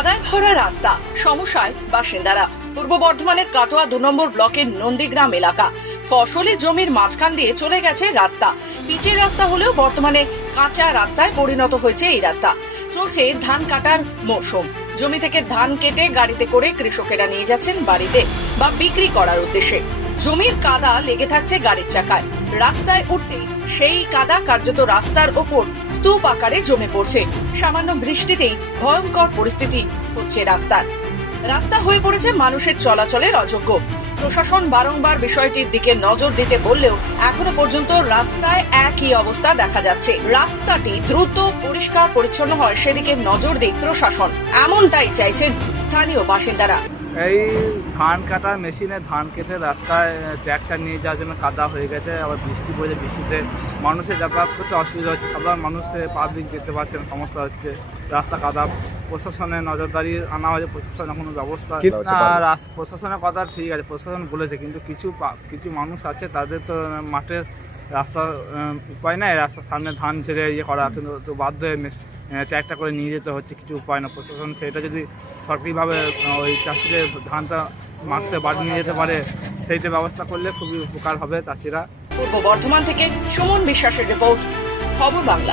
কাদায় ভরা রাস্তা। সমস্যায় বাসিন্দারা। পূর্ব বর্ধমানের কাটোয়া দু নম্বর ব্লকের নন্দীগ্রাম এলাকা। ফসলি জমির মাঝখান দিয়ে চলে গেছে রাস্তা। পিচের রাস্তা হলেও বর্তমানে কাঁচা রাস্তায় পরিণত হয়েছে এই রাস্তা। চলছে ধান কাটার মরশুম। জমি থেকে ধান কেটে গাড়িতে করে কৃষকেরা নিয়ে যাচ্ছেন বাড়িতে বা বিক্রি করার উদ্দেশ্যে। জমির কাদা লেগে থাকছে গাড়ির চাকায়। রাস্তায় উঠতে সেই কাদা কার্যত রাস্তার ওপর স্তূপ আকারে জমে পড়ছে। সামান্য বৃষ্টিতেই ভয়ঙ্কর পরিস্থিতি হচ্ছে রাস্তার। রাস্তা হয়ে পড়েছে মানুষের চলাচলের অযোগ্য। প্রশাসন বারংবার বিষয়টির দিকে নজর দিতে বললেও এখনও পর্যন্ত রাস্তায় একই অবস্থা দেখা যাচ্ছে। রাস্তাটি দ্রুত পরিষ্কার পরিচ্ছন্ন হয়, সেদিকে নজর দিক প্রশাসন। এমনটাই চাইছেন স্থানীয় বাসিন্দারা। এই ধান কাটার মেশিনে ধান কেটে রাস্তায় ট্র্যাক্টর নিয়ে যাওয়ার জন্য কাদা হয়ে গেছে আবার বৃষ্টি পড়ে বৃষ্টিতে মানুষের যাতায়াত করতে অসুবিধা হচ্ছে। সাধারণ মানুষ পাবলিক যেতে পারছে না সমস্যা হচ্ছে। রাস্তা কাদা প্রশাসনের নজরদারি আনা হয়েছে প্রশাসনের কোনো ব্যবস্থা না প্রশাসনের কথা ঠিক আছে প্রশাসন বলেছে কিন্তু কিছু কিছু মানুষ আছে তাদের তো মাঠে রাস্তা উপায় নাই রাস্তার সামনে ধান ছেড়ে ইয়ে করা কিন্তু বাধ্য হয়ে ট্র্যাক্টর করে নিয়ে যেতে হচ্ছে, কিছু উপায় না, প্রশাসন সেটা যদি সরকারিভাবে ওই চাষিদের ধানটা মাঠতে বাড়ি নিয়ে যেতে পারে, সেইটা ব্যবস্থা করলে খুবই উপকার হবে চাষিরা। পূর্ব বর্ধমান থেকে সুমন বিশ্বাসের রিপোর্ট, খবর বাংলা।